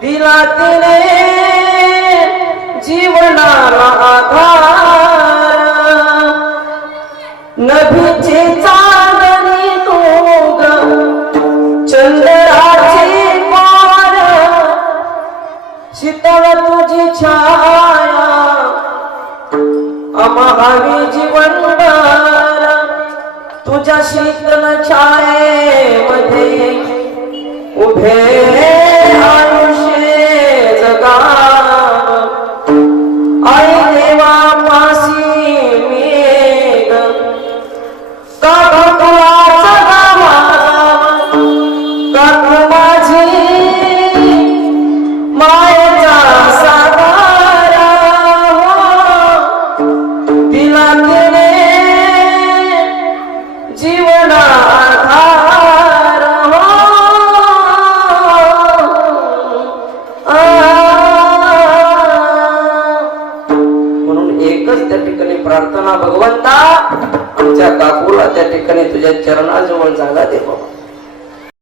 दिला तिने जीवनाला आधार, नभीची चांदणी तू ग चंद्राची पार, शीतळ तुझी छाया अमाहावी जीवनभर, तुझ्या शीतल छायेमध्ये उभे आयुष्य जगा, आई देवा पासी मेघ का तुला जगावा, का तू माझी मायेचा सागर, दिला तिने जीवना आधार, म्हणून एकच त्या ठिकाणी प्रार्थना, भगवंता आमच्या काकूला त्या ठिकाणी तुझ्या चरणाजवळ जागा दे बाबा.